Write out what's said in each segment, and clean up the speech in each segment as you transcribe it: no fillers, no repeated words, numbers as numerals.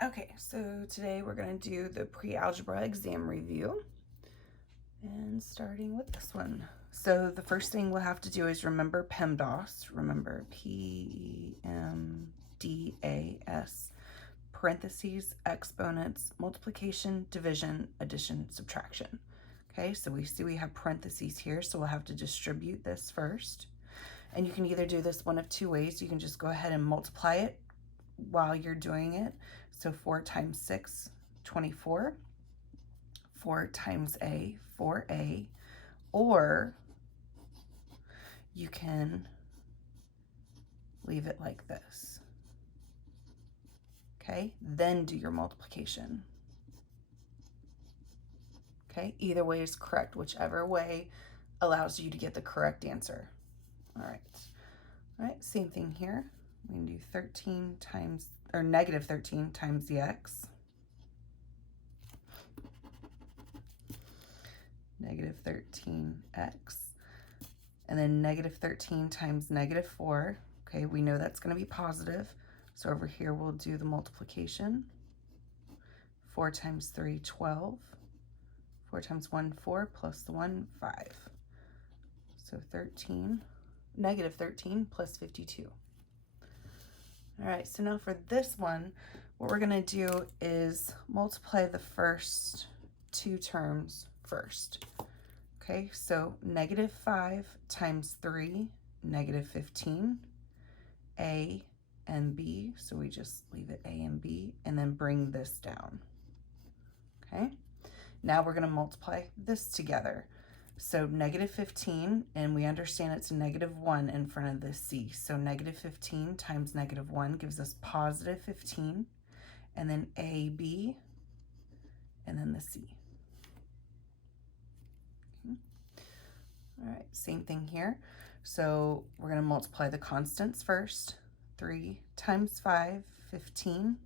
Okay, so today we're going to do the pre-algebra exam review, and starting with this one. So the first thing we'll have to do is remember Pemdas. Remember P-E-M-D-A-S, parentheses, exponents, multiplication, division, addition, subtraction. Okay, so we see we have parentheses here, so we'll have to distribute this first. And you can either do this one of two ways. You can just go ahead and multiply it while you're doing it. So 4 times 6, 24. 4 times A, 4A. Or you can leave it like this. Okay, then do your multiplication. Okay, either way is correct. Whichever way allows you to get the correct answer. All right, same thing here. We can do 13 times, or negative 13 times the x. Negative 13x. And then negative 13 times negative 4. Okay, we know that's going to be positive. So over here we'll do the multiplication. 4 times 3, 12. 4 times 1, 4, plus the 1, 5. So 13, negative 13 plus 52. All right, so now for this one, what we're going to do is multiply the first two terms first. Okay, so negative 5 times 3, negative 15, A and B. So we just leave it A and B, and then bring this down. Okay, now we're going to multiply this together. So negative 15, and we understand it's negative 1 in front of this C. So negative 15 times negative 1 gives us positive 15, and then AB, and then the C. Okay. All right, same thing here. So we're going to multiply the constants first. 3 times 5, 15,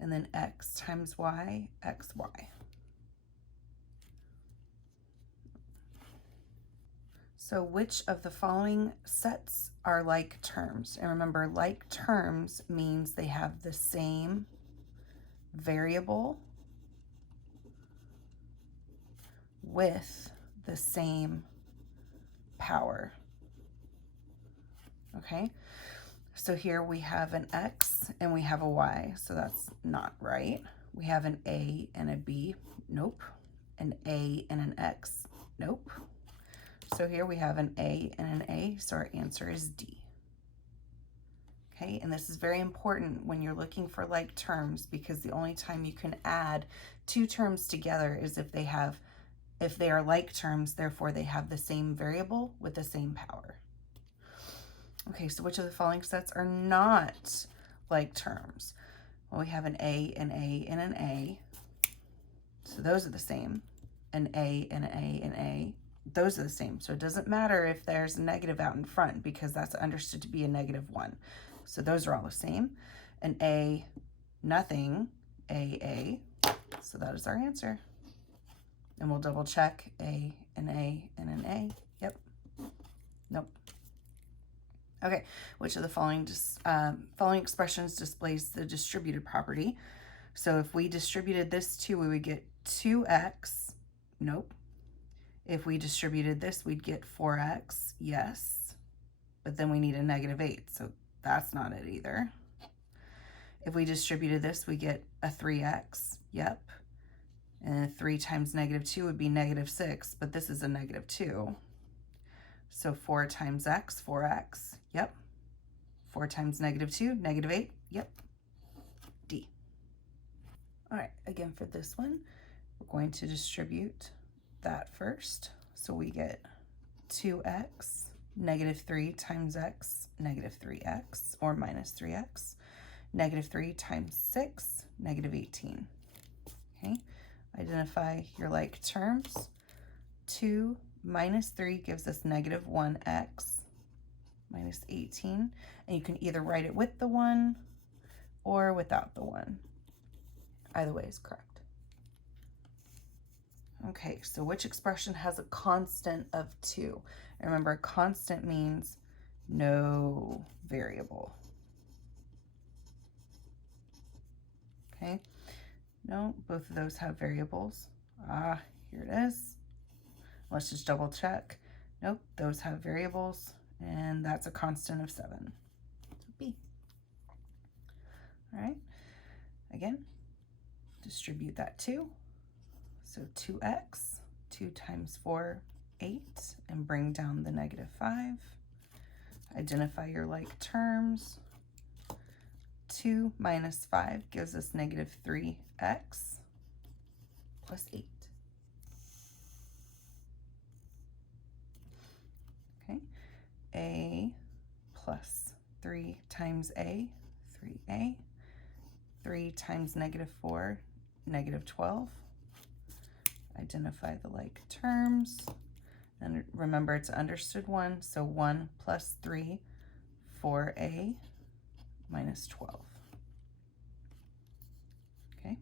and then x times y, xy. So which of the following sets are like terms? And remember, like terms means they have the same variable with the same power. Okay, so here we have an x and we have a y, so that's not right. We have an a and a b, nope. An a and an x, nope. So here we have an A and an A, so our answer is D. Okay, and this is very important when you're looking for like terms, because the only time you can add two terms together is if they are like terms, therefore they have the same variable with the same power. Okay, so which of the following sets are not like terms? Well, we have an A and A and an A, so those are the same. An A and an A and A. Those are the same. So it doesn't matter if there's a negative out in front, because that's understood to be a negative 1. So those are all the same. An A, nothing, A. So that is our answer. And we'll double check A and A and an A. Yep. Nope. Okay, which of the following expressions displays the distributed property? So if we distributed this 2, we would get 2x. Nope. If we distributed this, we'd get 4x, yes, but then we need a negative 8, so that's not it either. If we distributed this, we get a 3x, yep, and 3 times negative 2 would be negative 6, but this is a negative 2. So 4 times x, 4x, yep. 4 times negative 2, negative 8, yep, D. All right, again for this one, we're going to distribute that first. So we get 2x, negative 3 times x, negative 3x, or minus 3x. Negative 3 times 6, negative 18. Okay, identify your like terms. 2 minus 3 gives us negative 1x minus 18. And you can either write it with the 1 or without the 1. Either way is correct. Okay, so which expression has a constant of 2? And remember, a constant means no variable. Okay, Okay, no, both of those have variables. Ah, here it is. Let's just double check. Nope, those have variables, and that's a constant of 7. So B. All right, again, distribute that 2. So 2x, 2 times 4, 8, and bring down the -5. Identify your like terms. 2 minus 5 gives us -3x plus 8. Okay, a plus 3 times a, 3a. 3 times -4, -12. Identify the like terms. And remember, it's understood 1, so 1 plus 3, 4a minus 12. Okay.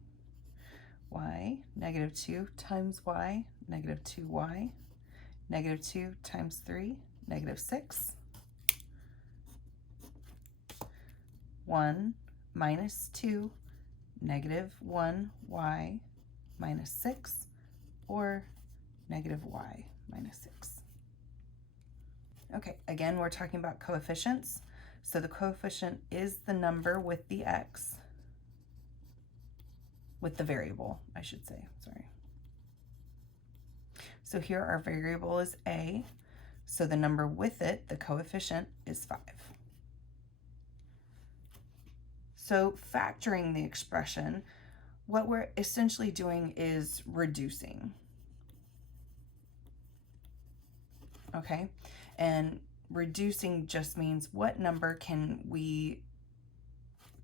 Y, -2 times y, -2y. -2 times 3, -6. 1 minus 2, -1y minus 6, or -y minus 6. Okay, again, we're talking about coefficients. So the coefficient is the number with the x, with the variable, I should say, sorry. So here our variable is a, so the number with it, the coefficient, is 5. So factoring the expression, what we're essentially doing is reducing. Okay, and reducing just means what number can we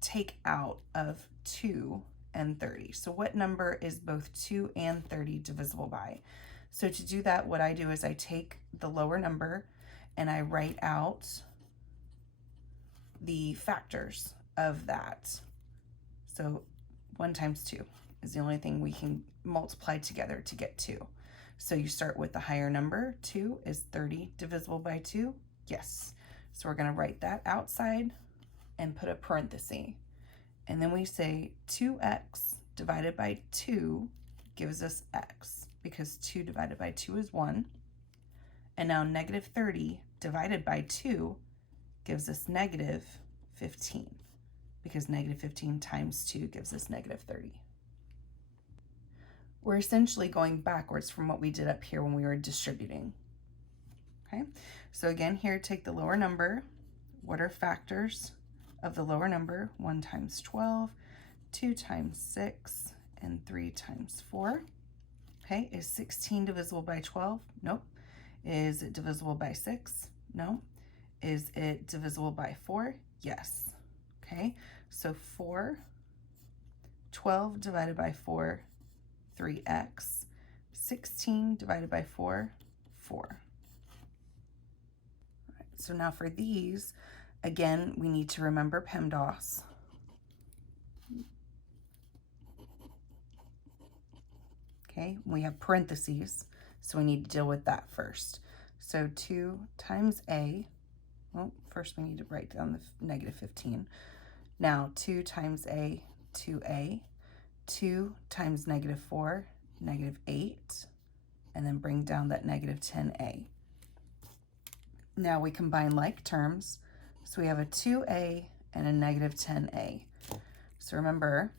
take out of 2 and 30. So what number is both 2 and 30 divisible by? So to do that, what I do is I take the lower number and I write out the factors of that. So 1 times 2 is the only thing we can multiply together to get 2. So you start with the higher number. 2 is 30 divisible by 2. Yes. So we're going to write that outside and put a parenthesis. And then we say 2x divided by 2 gives us x, because 2 divided by 2 is 1. And now -30 divided by 2 gives us -15, because -15 times 2 gives us -30. We're essentially going backwards from what we did up here when we were distributing. Okay, so again, here, take the lower number. What are factors of the lower number? 1 times 12, 2 times 6, and 3 times 4. Okay, is 16 divisible by 12? Nope. Is it divisible by 6? No. Is it divisible by 4? Yes. Okay, so 12 divided by 4, 3x. 16 divided by 4, 4. All right, so now for these, again, we need to remember Pemdas. Okay, we have parentheses, so we need to deal with that first. So 2 times a, well, first we need to write down the -15. Now 2 times a, 2a. 2 times -4, -8, and then bring down that -10a. Now we combine like terms, so we have a 2a and a -10a. So remember,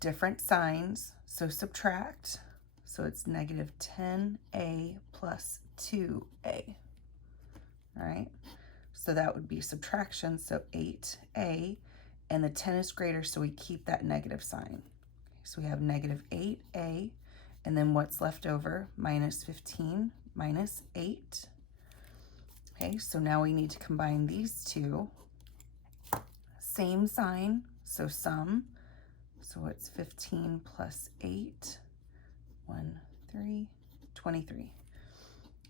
different signs, so subtract, so it's -10a plus 2a. All right, so that would be subtraction, so 8a, and the 10 is greater, so we keep that negative sign. So we have -8a, and then what's left over? -15 minus 8. Okay, so now we need to combine these two. Same sign, so sum. So it's 15 plus 8, 23.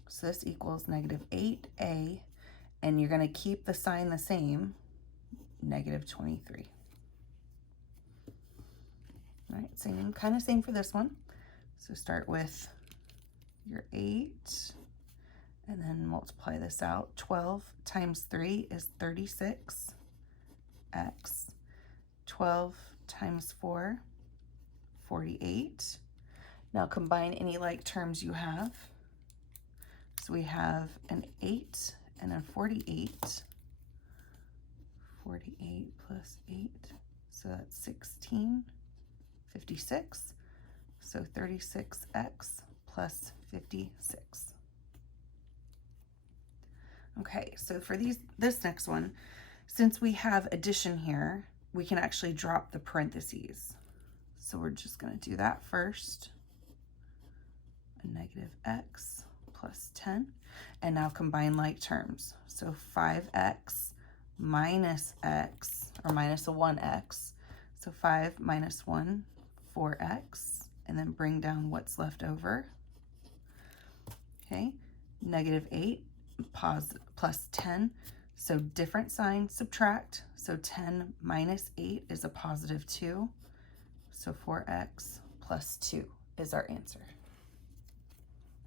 So this equals -8a, and you're going to keep the sign the same, -23. All right, same, kind of same for this one. So start with your 8, and then multiply this out. 12 times 3 is 36, x. 12 times 4 48. Now combine any like terms you have. So we have an 8 and a 48. 48 plus 8, so that's 16, 56. So 36x plus 56. Okay, so for this next one, since we have addition here, we can actually drop the parentheses. So we're just going to do that first. A negative x plus 10. And now combine like terms. So 5x minus x, or minus a 1x. So 5 minus 1, 4x. And then bring down what's left over. Okay, negative 8 plus 10. So different sign, subtract. So 10 minus 8 is a positive 2. So 4x plus 2 is our answer.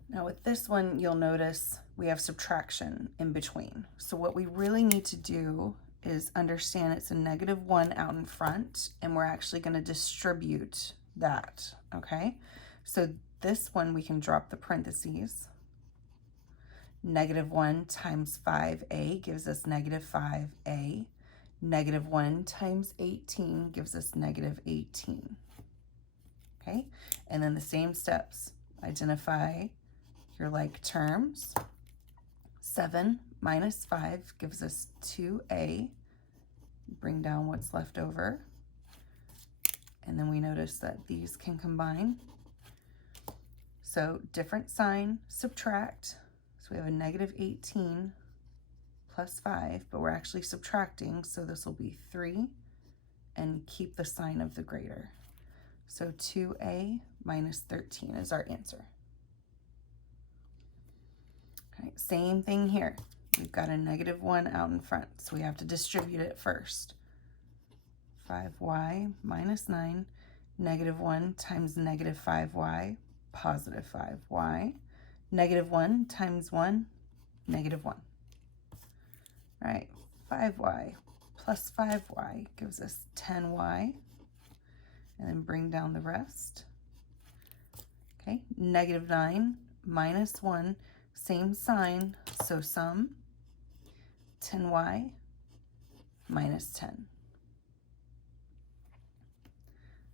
Now with this one, you'll notice we have subtraction in between. So what we really need to do is understand it's a negative 1 out in front, and we're actually going to distribute that, okay? So this one, we can drop the parentheses. Negative 1 times 5a gives us negative 5a. Negative 1 times 18 gives us negative 18. Okay, and then the same steps. Identify your like terms. 7 minus 5 gives us 2a. Bring down what's left over. And then we notice that these can combine. So different sign, subtract. So we have a negative 18 plus 5, but we're actually subtracting, so this will be 3, and keep the sign of the greater. So 2a minus 13 is our answer. Okay, same thing here. We've got a negative 1 out in front, so we have to distribute it first. 5y minus 9, negative 1 times negative 5y, positive 5y. Negative 1 times 1, negative 1. All right, 5y plus 5y gives us 10y. And then bring down the rest. Okay, negative 9 minus 1, same sign, so sum, 10y minus 10.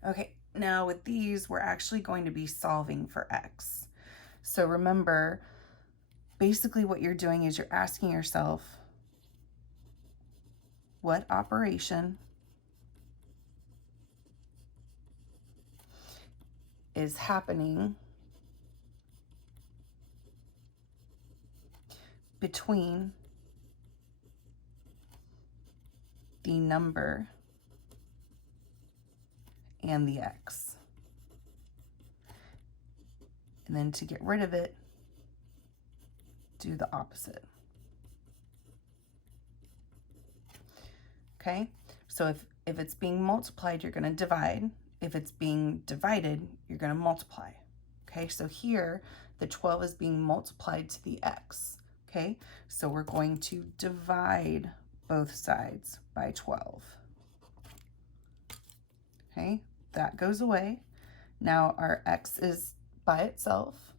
Okay, now with these, we're actually going to be solving for x. So remember, basically what you're doing is you're asking yourself, what operation is happening between the number and the x? And then to get rid of it, do the opposite. Okay, so if it's being multiplied, you're going to divide. If it's being divided, you're going to multiply. Okay, so here the 12 is being multiplied to the x. Okay, so we're going to divide both sides by 12. Okay, that goes away. Now our x is by itself,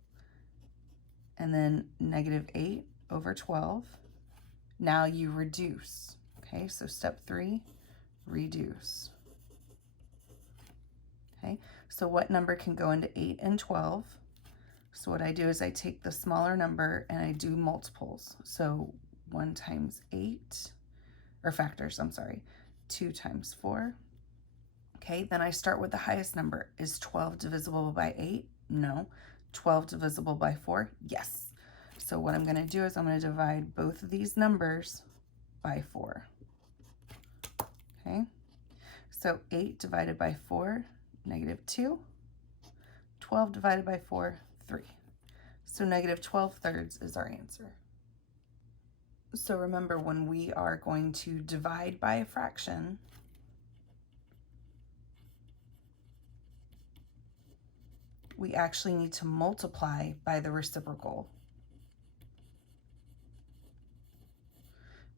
and then negative 8 over 12. Now you reduce. Okay, so step 3, reduce. Okay, so what number can go into 8 and 12? So what I do is I take the smaller number and I do multiples. So 1 times 8, or factors, I'm sorry, 2 times 4. Okay, then I start with the highest number. Is 12 divisible by 8? No. 12 divisible by 4? Yes. So what I'm going to do is I'm going to divide both of these numbers by 4. Okay, so 8 divided by 4, negative 2. 12 divided by 4, 3. So negative 12/3 is our answer. So remember, when we are going to divide by a fraction, we actually need to multiply by the reciprocal,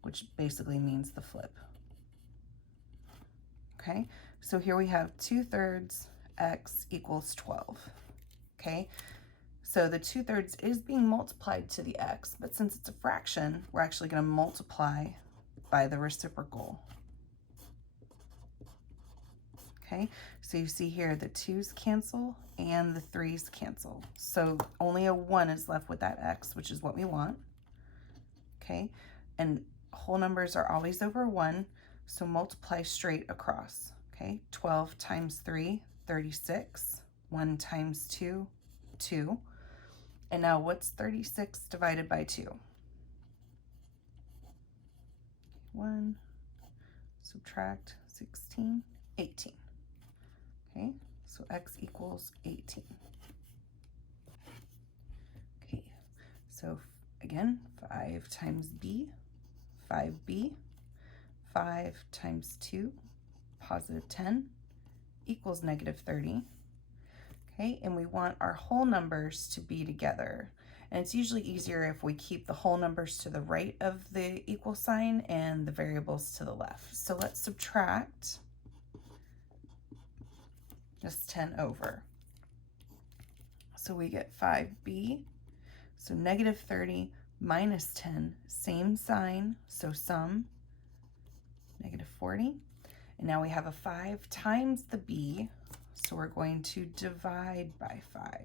which basically means the flip. Okay, so here we have 2/3 x equals 12, okay? So the 2/3 is being multiplied to the x, but since it's a fraction, we're actually going to multiply by the reciprocal. Okay, so you see here the 2's cancel and the 3's cancel. So only a 1 is left with that x, which is what we want. Okay, and whole numbers are always over 1, so multiply straight across. Okay, 12 times 3, 36. 1 times 2, 2. And now what's 36 divided by 2? 1, subtract 16, 18. Okay, so x equals 18. Okay, so again, 5 times b, 5b, 5 times 2, positive 10, equals negative 30. Okay, and we want our whole numbers to be together. And it's usually easier if we keep the whole numbers to the right of the equal sign and the variables to the left. So let's subtract just 10 over. So we get 5b, so negative 30 minus 10, same sign, so sum, negative 40. And now we have a 5 times the b, so we're going to divide by 5.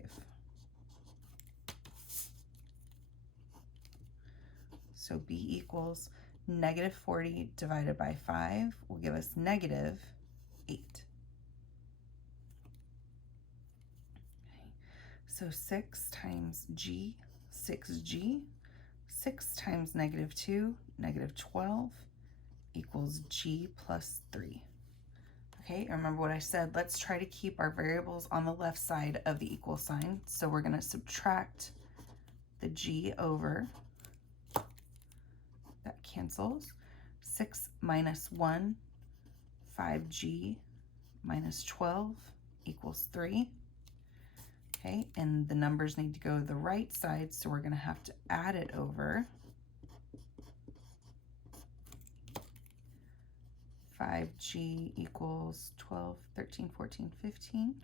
So b equals negative 40 divided by 5 will give us negative 8. Okay. So 6 times g, 6g, 6 times negative 2, negative 12, equals g plus 3. Okay, remember what I said, let's try to keep our variables on the left side of the equal sign. So we're going to subtract the g over, that cancels, 6 minus 1, 5g minus 12 equals 3. Okay, and the numbers need to go to the right side, so we're going to have to add it over. 5g equals 12, 13, 14, 15.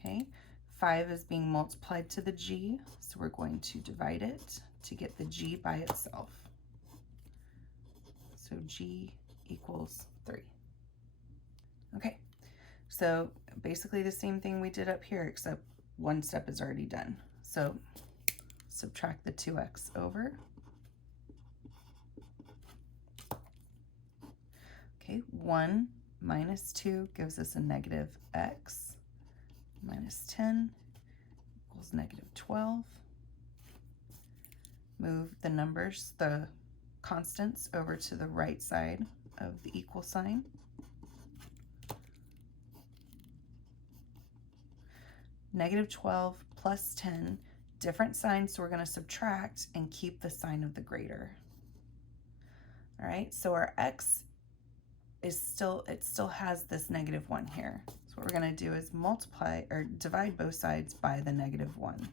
Okay, 5 is being multiplied to the g, so we're going to divide it to get the g by itself. So g equals 3. Okay, so basically the same thing we did up here, except one step is already done. So subtract the 2x over. Okay, 1 minus 2 gives us a negative x, minus 10 equals negative 12. Move the numbers, the constants, over to the right side of the equal sign. Negative 12 plus 10, different signs, so we're going to subtract and keep the sign of the greater. All right, so our x is still has this negative 1 here. So what we're going to do is multiply or divide both sides by the negative 1.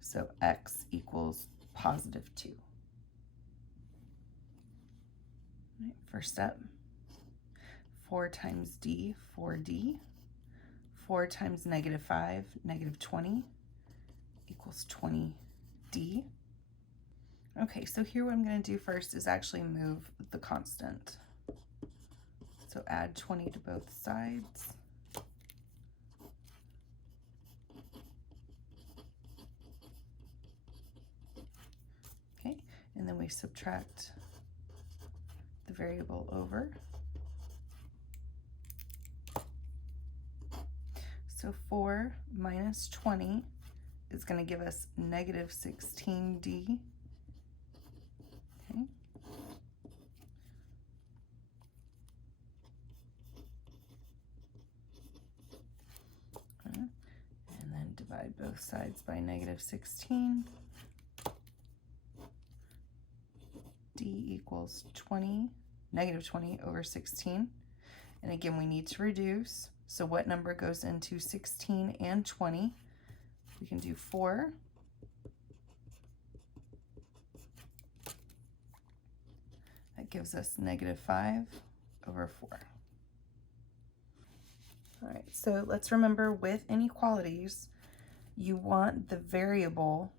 So x equals positive 2. All right, first step, 4 times d, 4d. 4 times negative 5, negative 20, equals 20d. Okay, so here what I'm going to do first is actually move the constant. So add 20 to both sides. Okay, and then we subtract the variable over. So 4 minus 20 is going to give us negative 16d. Okay. And then divide both sides by negative 16. D equals 20, negative 20 over 16. And again, we need to reduce. So what number goes into 16 and 20? We can do 4. gives us -5 over 4. All right, so let's remember with inequalities, you want the variable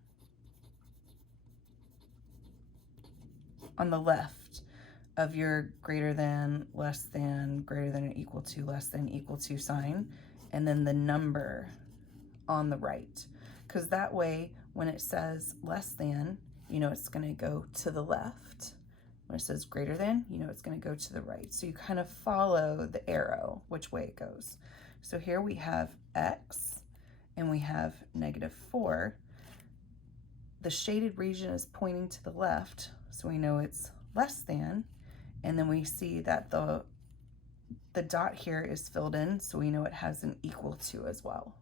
on the left of your greater than, less than, greater than or equal to, less than, equal to sign, and then the number on the right. Because that way, when it says less than, you know it's going to go to the left. When it says greater than, you know it's going to go to the right. So you kind of follow the arrow, which way it goes. So here we have x, and we have -4. The shaded region is pointing to the left, so we know it's less than. And then we see that the dot here is filled in, so we know it has an equal to as well.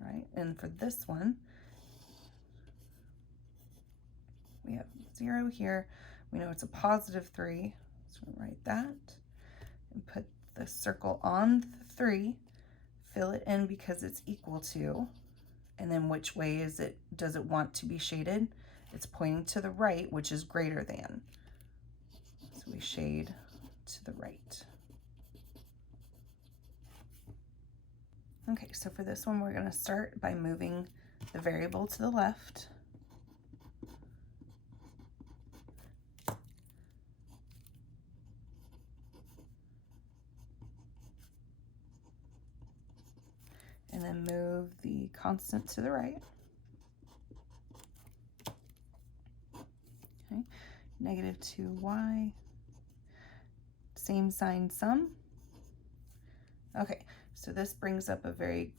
Right? And for this one, we have 0 here. We know it's a +3, so we'll write that and put the circle on the 3, fill it in because it's equal to, and then which way does it want to be shaded? It's pointing to the right, which is greater than. So we shade to the right. Okay, so for this one, we're going to start by moving the variable to the left. And then move the constant to the right. Okay, -2y, same sign sum. Okay, so this brings up a very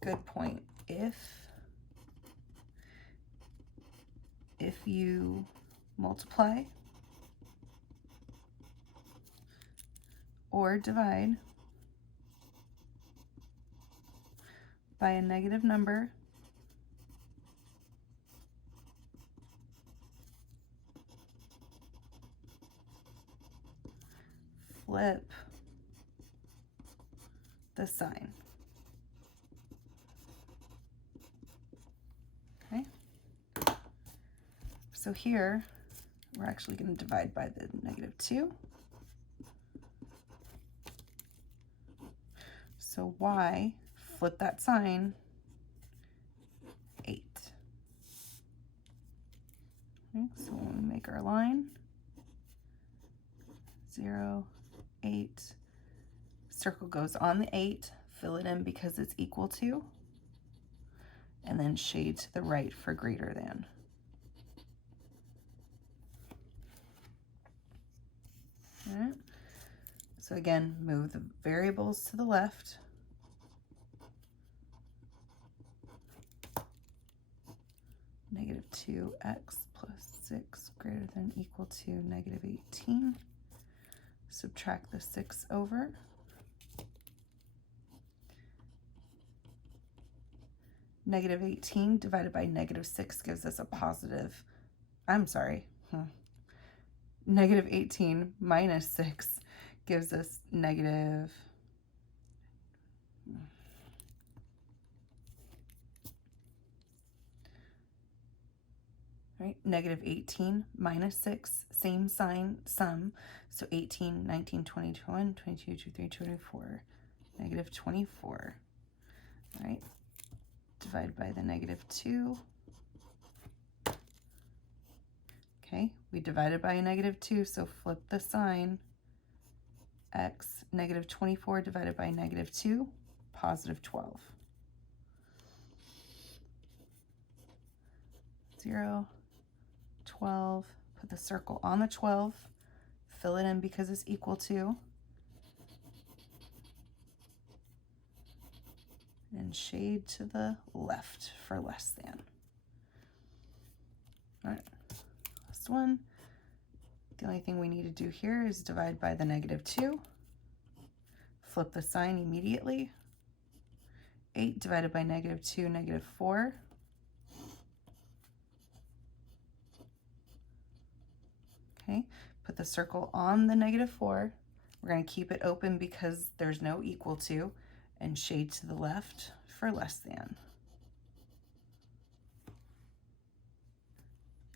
good point. If you multiply or divide by a negative number, flip the sign. Okay. So here, we're actually going to divide by the -2. So y, flip that sign, 8. Okay, so when we make our line, 0, 8, circle goes on the 8, fill it in because it's equal to, and then shade to the right for greater than. All right. So again, move the variables to the left. -2x plus 6 greater than or equal to -18. Subtract the 6 over. -18 divided by -6 gives us a positive, -18 minus 6 gives us negative, right? -18 minus 6, same sign, sum. So 18, 19, 20, 21, 22, 23, 24, -24, right? Divide by the -2. Okay, we divided by a -2, so flip the sign. X, -24 divided by -2, +12. 0, 12, put the circle on the 12, fill it in because it's equal to, and shade to the left for less than. All right, last one. The only thing we need to do here is divide by the -2, flip the sign immediately. 8 divided by -2, -4. Okay, put the circle on the -4. We're going to keep it open because there's no equal to, and shade to the left for less than.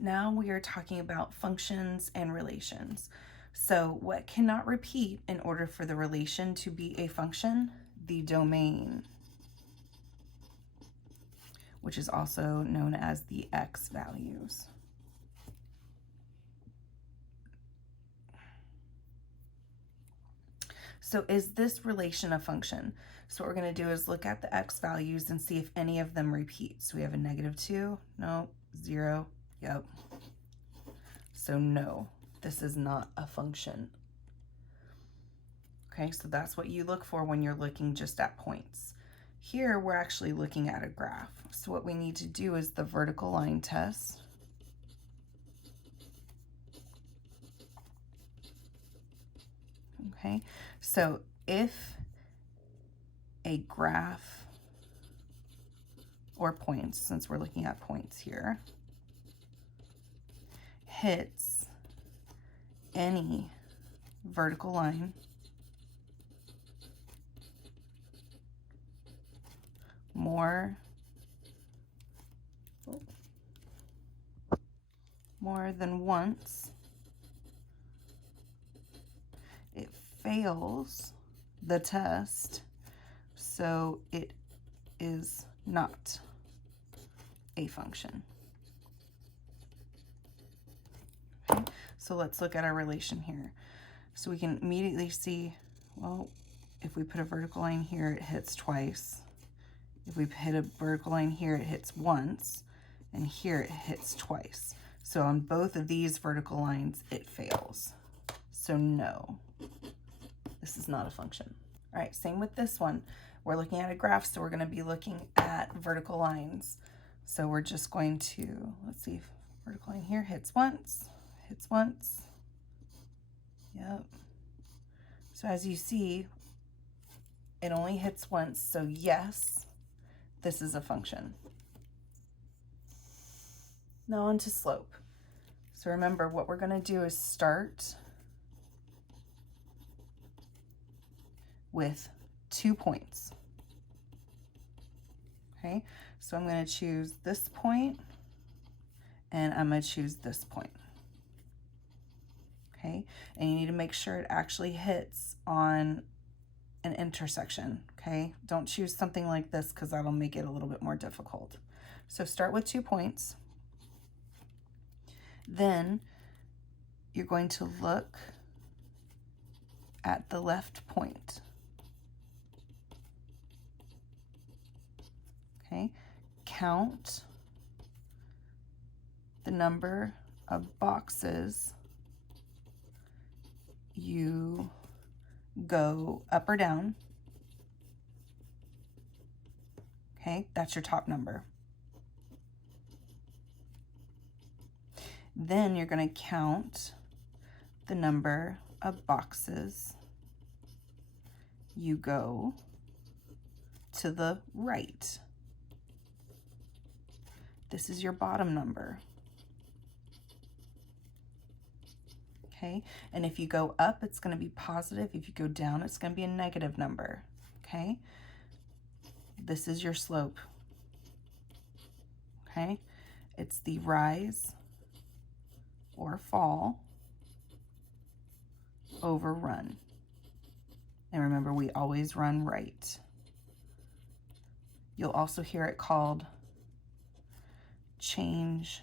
Now we are talking about functions and relations. So what cannot repeat in order for the relation to be a function? The domain, which is also known as the x values. So is this relation a function? So what we're going to do is look at the x values and see if any of them repeat. So we have a -2, no, 0, yep. So no, this is not a function. Okay, so that's what you look for when you're looking just at points. Here, we're actually looking at a graph. So what we need to do is the vertical line test. Okay, so if a graph or points, since we're looking at points here, hits any vertical line more than once, it fails the test, so it is not a function. Okay, so let's look at our relation here. So we can immediately see, well, if we put a vertical line here, it hits twice. If we hit a vertical line here, it hits once, and here it hits twice. So on both of these vertical lines, it fails. So no, this is not a function. All right, same with this one. We're looking at a graph, so we're going to be looking at vertical lines. So we're just going to, let's see, vertical line here hits once, yep. So as you see, it only hits once, so yes, this is a function. Now on to slope. So remember, what we're going to do is start with 2 points. Okay, so I'm going to choose this point, and I'm going to choose this point. Okay, and you need to make sure it actually hits on an intersection. Okay, don't choose something like this because that'll make it a little bit more difficult. So start with 2 points. Then you're going to look at the left point. Okay, count the number of boxes you go up or down. Okay, that's your top number. Then you're going to count the number of boxes you go to the right. This is your bottom number. Okay, and if you go up, it's going to be positive. If you go down, it's going to be a negative number. Okay, this is your slope. Okay, it's the rise or fall over run. And remember, we always run right. You'll also hear it called change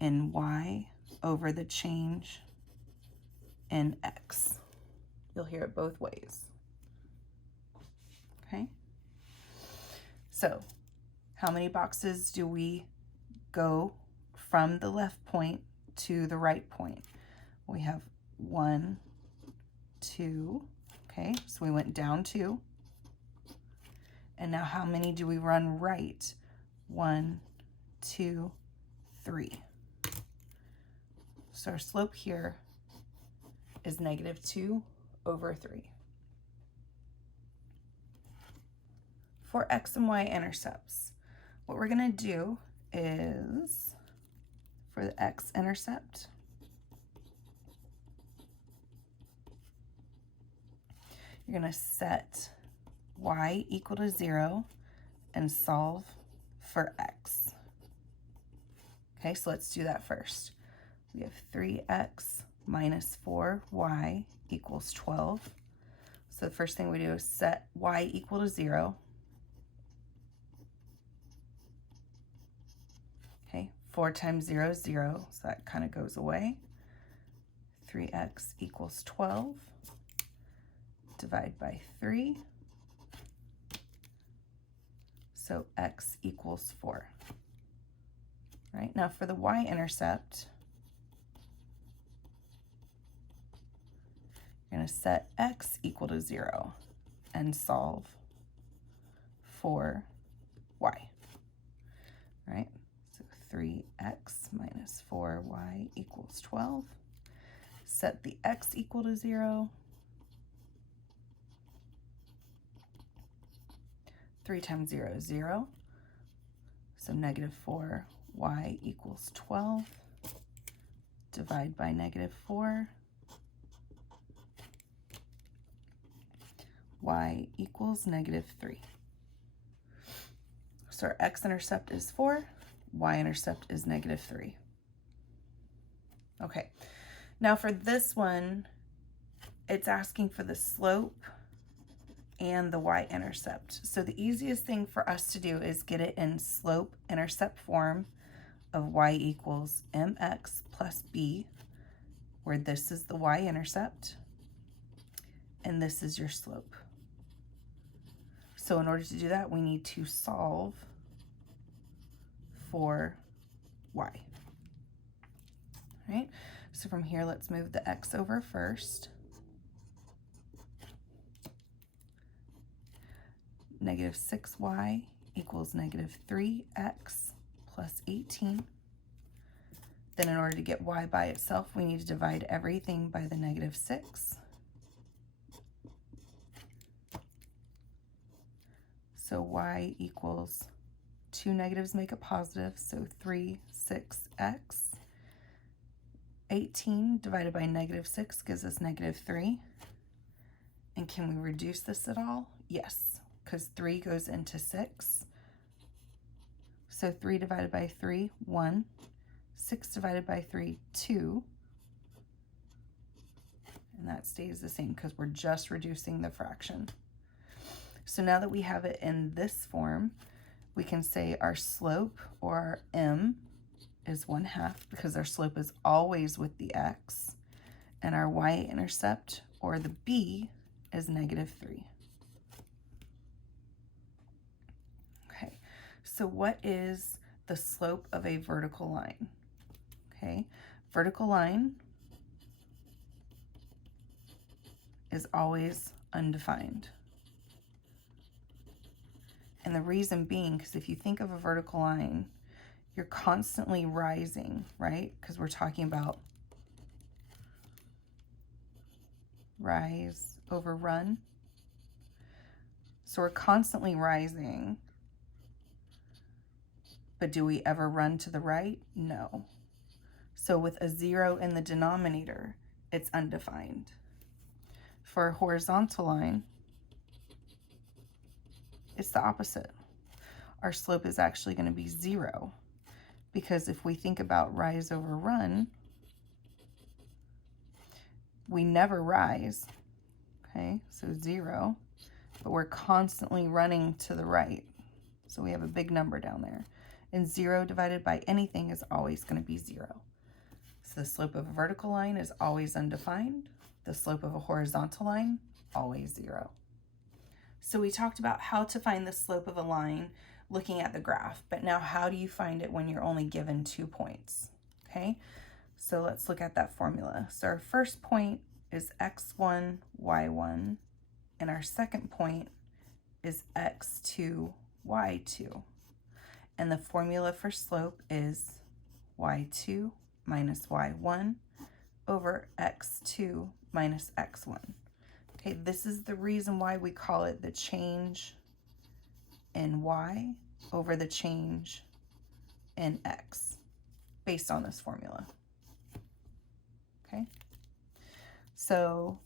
in Y over the change in X. You'll hear it both ways. Okay? So, how many boxes do we go from the left point to the right point? We have 1, 2, okay, so we went down 2. And now how many do we run right? 1, 2, 3. So our slope here is -2 over 3. For x and y intercepts, what we're going to do is, for the x-intercept, you're going to set y equal to 0 and solve for x. Okay, so let's do that first. We have 3x minus 4y equals 12. So the first thing we do is set y equal to 0. Okay, 4 times 0 is 0, so that kind of goes away. 3x equals 12. Divide by 3. So x equals 4. Right, now for the y-intercept, you're going to set x equal to 0 and solve for y. Right, so 3x minus 4y equals 12. Set the x equal to 0. 3 times 0 is 0. So negative 4y equals 12. Divide by negative 4. Y equals negative 3. So our x-intercept is 4. Y-intercept is negative 3. Okay. Now for this one, it's asking for the slope and the y-intercept. So the easiest thing for us to do is get it in slope-intercept form of y equals mx plus b, where this is the y-intercept and this is your slope. So in order to do that, we need to solve for y. All right? So from here, let's move the x over first. Negative 6y equals negative 3x plus 18. Then in order to get y by itself, we need to divide everything by the negative 6. So y equals 2 negatives make a positive, so 3, 6x. 18 divided by negative 6 gives us negative 3. And can we reduce this at all? Yes, because 3 goes into 6. So 3 divided by 3, 1. 6 divided by 3, 2. And that stays the same because we're just reducing the fraction. So now that we have it in this form, we can say our slope, or our m, is 1/2 because our slope is always with the x, and our y-intercept, or the b, is negative 3. Okay, so what is the slope of a vertical line? Okay, vertical line is always undefined. And the reason being, because if you think of a vertical line, you're constantly rising, right? Because we're talking about rise over run. So we're constantly rising. But do we ever run to the right? No. So with a 0 in the denominator, it's undefined. For a horizontal line, it's the opposite. Our slope is actually going to be 0, because if we think about rise over run, we never rise, okay, so 0, but we're constantly running to the right, so we have a big number down there, and 0 divided by anything is always going to be 0. So the slope of a vertical line is always undefined. The slope of a horizontal line, always 0. So we talked about how to find the slope of a line looking at the graph, but now how do you find it when you're only given 2 points? Okay, so let's look at that formula. So our first point is x1, y1, and our second point is x2, y2. And the formula for slope is y2 minus y1 over x2 minus x1. Okay, this is the reason why we call it the change in y over the change in x, based on this formula. Okay, so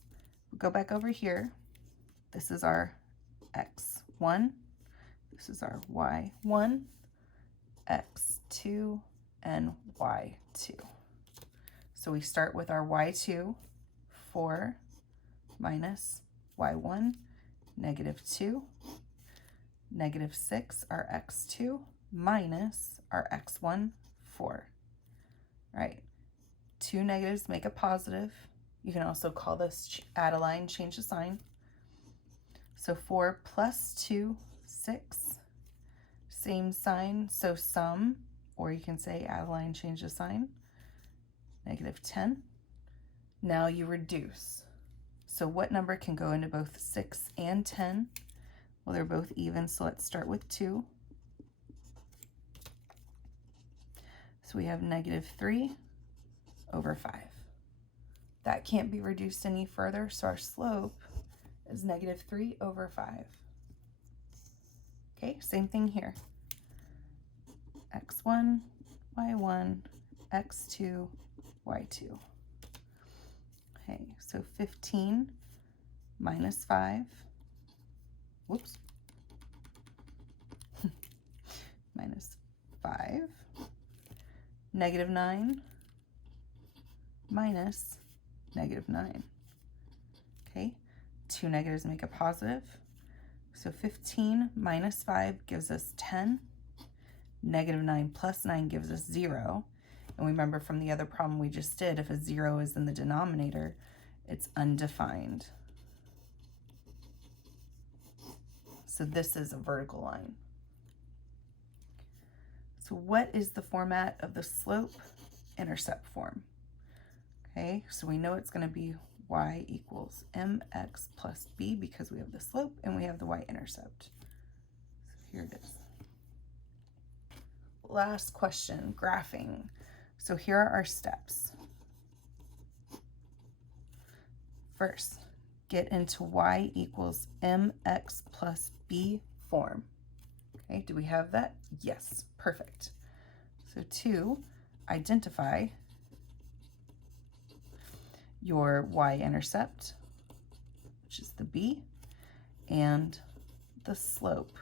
we'll go back over here. This is our x1, this is our y1, x2, and y2. So we start with our y2, 4 minus y1, -2, -6, our x2, minus our x1, 4. All right, two negatives make a positive. You can also call this add a line, change the sign. So 4 plus 2, 6. Same sign, so sum, or you can say add a line, change the sign. -10. Now you reduce. So what number can go into both 6 and 10? Well, they're both even, so let's start with 2. So we have -3 over 5. That can't be reduced any further, so our slope is -3 over 5. Okay, same thing here. x1, y1, x2, y2. Okay, so 15 minus 5, whoops, minus 5, -9 minus -9. Okay, two negatives make a positive. So 15 minus 5 gives us 10. -9 plus 9 gives us 0. And remember from the other problem we just did, if a 0 is in the denominator, it's undefined. So this is a vertical line. So what is the format of the slope-intercept form? Okay, so we know it's going to be y equals mx plus b because we have the slope and we have the y-intercept. So here it is. Last question, graphing. So here are our steps. First, get into y equals mx plus b form. Okay, do we have that? Yes, perfect. So 2, identify your y-intercept, which is the b, and the slope,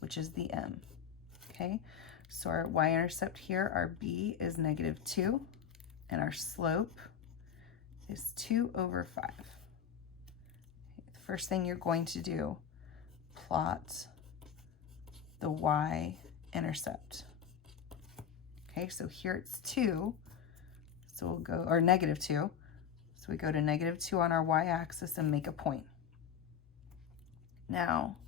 which is the m. Okay, so our y-intercept here, our b is -2, and our slope is 2 over 5. Okay, the first thing you're going to do, plot the y-intercept. Okay, so here it's 2, so we'll go, or -2, so we go to -2 on our y-axis and make a point. Now,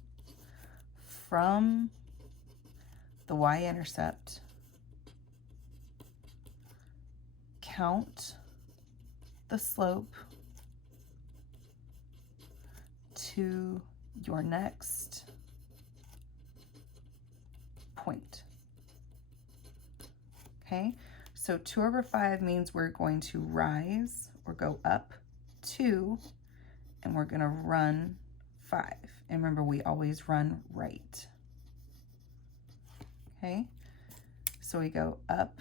from the y-intercept, count the slope to your next point. Okay, so 2 over 5 means we're going to rise or go up 2, and we're going to run 5. And remember, we always run right. Okay, so we go up,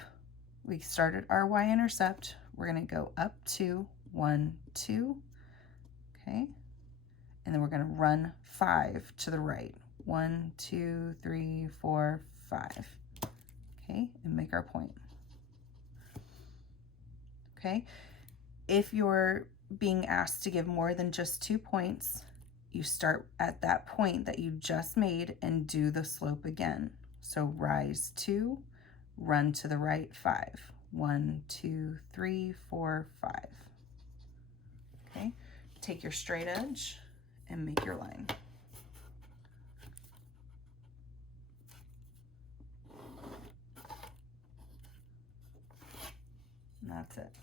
we started our y-intercept, we're going to go up 2, 1, 2, okay, and then we're going to run 5 to the right, 1, 2, 3, 4, 5, okay, and make our point. Okay, if you're being asked to give more than just 2 points, you start at that point that you just made and do the slope again. So rise 2, run to the right 5. 1, 2, 3, 4, 5. Okay, take your straight edge and make your line. And that's it.